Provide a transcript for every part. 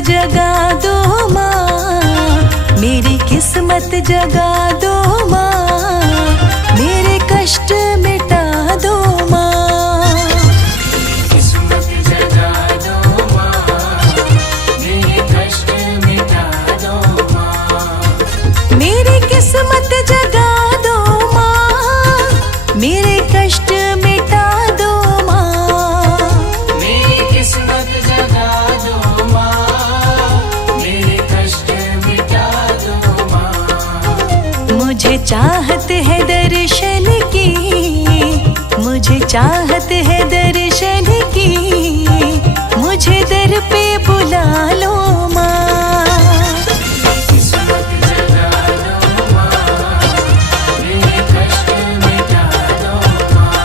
जगा दो माँ, मेरी किस्मत जगा दो माँ, मेरे कष्ट मिटा दो माँ। किस्मत जगा दो माँ, मेरे कष्ट मिटा दो माँ। मेरी किस्मत जगा दो माँ, मेरे कष्ट मिटा दो माँ। मेरी किस्मत जगा दो माँ, मेरे कष्ट मिटा दो माँ। मुझे चाहत है दर्शन की, मुझे चाहत है दर्शन की, मुझे दर पे बुला लो माँ। किस्मत जगा दो माँ, मेरे कष्ट मिटा दो माँ।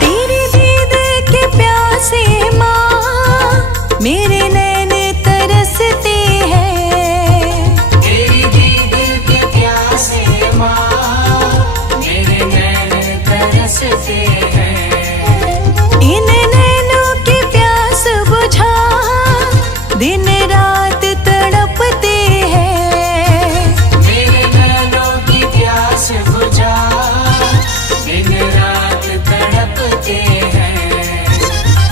तेरे दीद के प्यासे माँ, मेरे नैन तरसते हैं। तेरी दीद के प्यासे माँ, मेरे नैन तरसते हैं। इन नैनों की प्यास बुझा, दिन रात तड़पते हैं। मेरे नैनों की प्यास बुझा, दिन रात तड़पते हैं।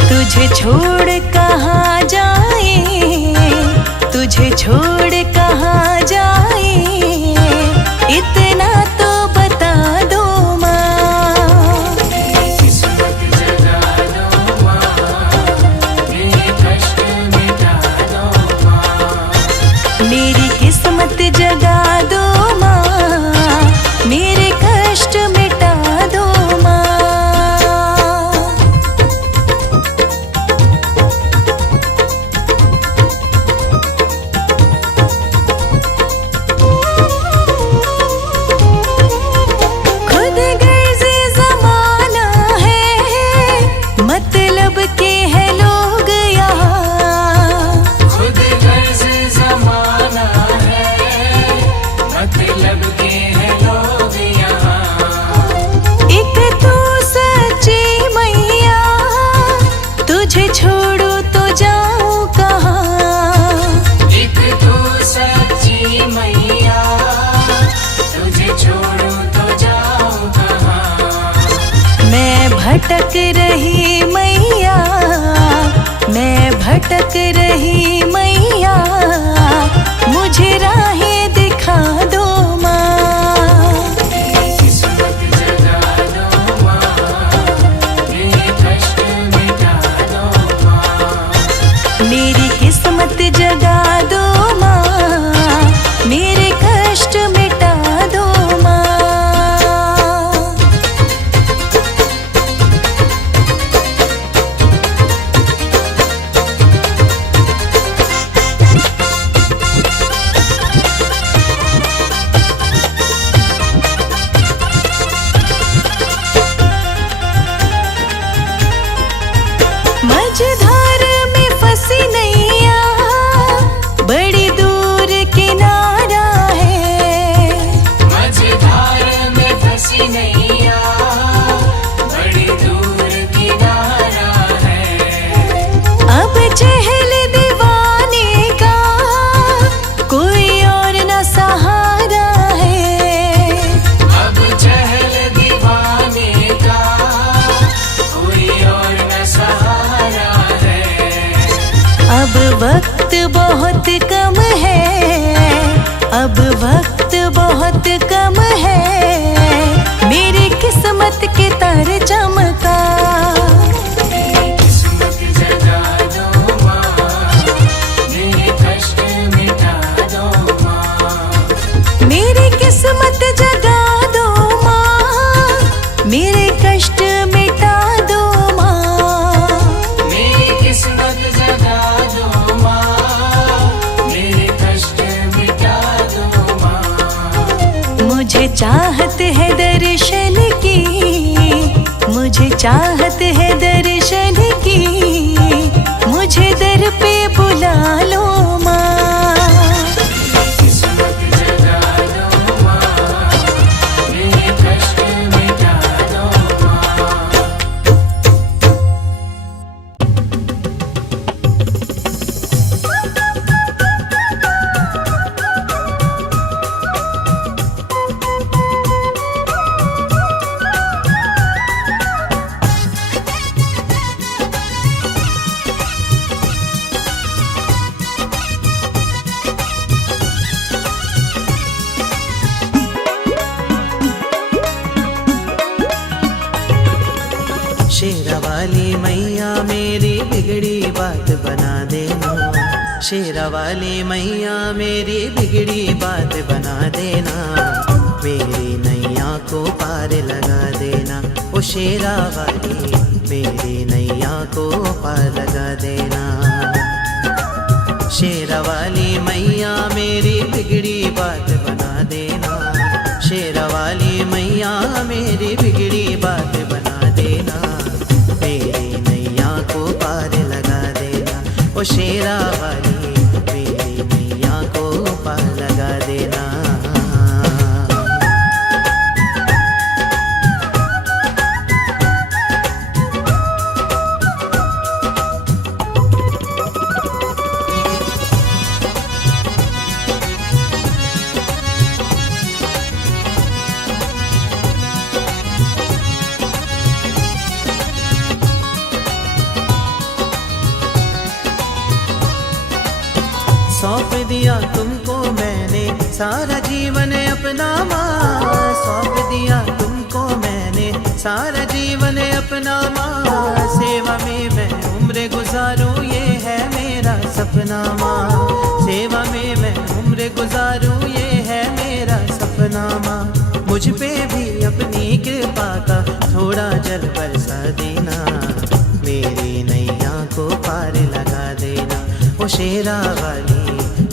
तुझे छोड़ कहाँ जाए, तुझे छोड़ कहाँ जाए, इतना तो बता दो माँ। किस्मत जगा दो माँ, मेरे कष्ट मिटा दो माँ। मेरी किस्मत जगा दो माँ, मेरे कष्ट मिटा दो माँ। खुद गर्ज़े ज़माना है, मतलब के हैं लोग यहाँ। खुद गर्ज जमाना है, मतलब के हैं लोग यहाँ। एक तू सच्ची मैया, तुझे छोड़ो तो जाऊं कहाँ। एक तो सच्ची मैया, तुझे छोड़ो तो जाऊं कहाँ। मैं भटक रही मैया, मैं भटक रही मैया, मुझे राहें दिखा दो माँ। किस्मत जगा दो माँ, मेरे कष्ट मिटा दो माँ। मेरी किस्मत जगा दो माँ, मेरे कष्ट मिटा दो माँ। मझधार में फंसी नैया, बड़ी दूर किनारा है। मझधार में फंसी नैया, बड़ी दूर किनारा है। अब चहल दीवाने का कोई और न सहारा है। अब चहल दीवाने का कोई और न सहारा है। अब वक्त बहुत कम है, अब वक्त बहुत कम है, मेरी किस्मत के तारे चमका। किस्मत जगा दो माँ, मेरे कष्ट मिटा दो माँ। मेरी किस्मत जगा दो माँ, मेरे कष्ट मिटा दो माँ। मेरी किस्मत जगा दो माँ, मेरे कष्ट मिटा दो माँ। मुझे चाहत है दर्शन की, मुझे चाहत है दर्शन की, मुझे दर पे बुला लो माँ। किस्मत जगा दो माँ, मेरे कष्ट मिटा दो माँ। शेरा वाली मैया मेरी बिगड़ी बात बना देना, शेरा वाली मैया मेरी बिगड़ी बात बना देना, मेरी नैया को पार लगा देना। ओ शेरा वाली मेरी नैया को पार लगा देना। शेरा वाली मैया मेरी बिगड़ी बात बना देना, शेरा वाली मैया मेरी बिगड़ी बात बना देना, मेरी नैया को पार लगा देना। ओ शेरा वाली मेरी नैया को पार लगा देना। सौंप दिया तुमको मैंने सारा जीवन अपना माँ, सौंप दिया तुमको मैंने सारा जीवन अपना माँ। सेवा में मैं उम्र गुजारूँ ये है मेरा सपना माँ, सेवा में मैं उम्र गुजारूँ ये है मेरा सपना माँ। मुझ पे भी अपनी कृपा का थोड़ा जल बरसा देना, मेरी नैया को पार लगा देना। ओ शेरा वाली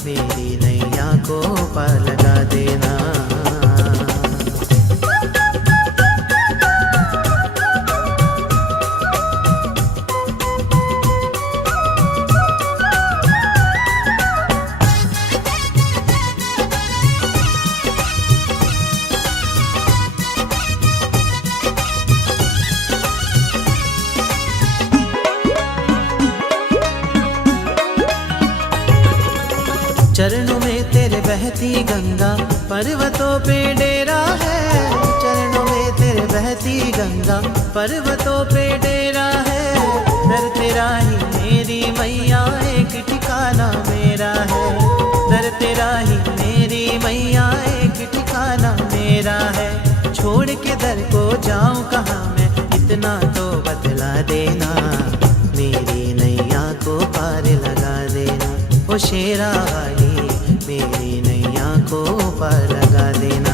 मेरी नैया को पार लगा देना। चरणों में तेरे बहती गंगा, पर्वतों पे डेरा है, चरणों में तेरे बहती गंगा, पर्वतों पे डेरा है। दर तेरा ही मेरी मैया एक ठिकाना मेरा है, दर तेरा ही मेरी मैया एक ठिकाना मेरा है। छोड़ के दर को जाऊं कहाँ मैं, इतना तो बतला देना, मेरी नैया को पार लगा देना। ओ शेरा वाली मेरी नैया को पार लगा देना।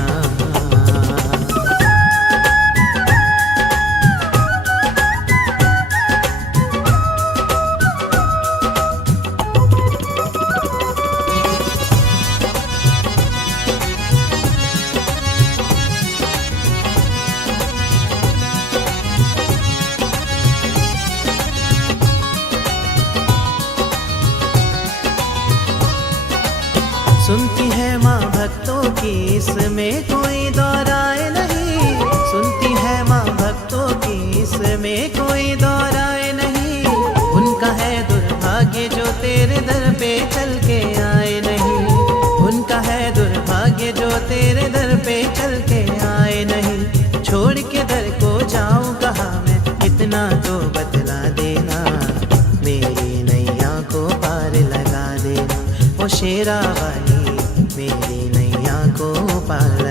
सुनती है माँ भक्तों की इसमें कोई दौराए नहीं, सुनती है माँ भक्तों की इसमें कोई दौराए नहीं। उनका है दुर्भाग्य जो तेरे दर पे चल के आए नहीं, उनका है दुर्भाग्य जो तेरे दर पे चल के आए नहीं। छोड़ के दर को जाऊं कहाँ मैं, इतना तो बतला देना, मेरी नैया को पार लगा देना। ओ शेरा वाली मेरी नैया को पार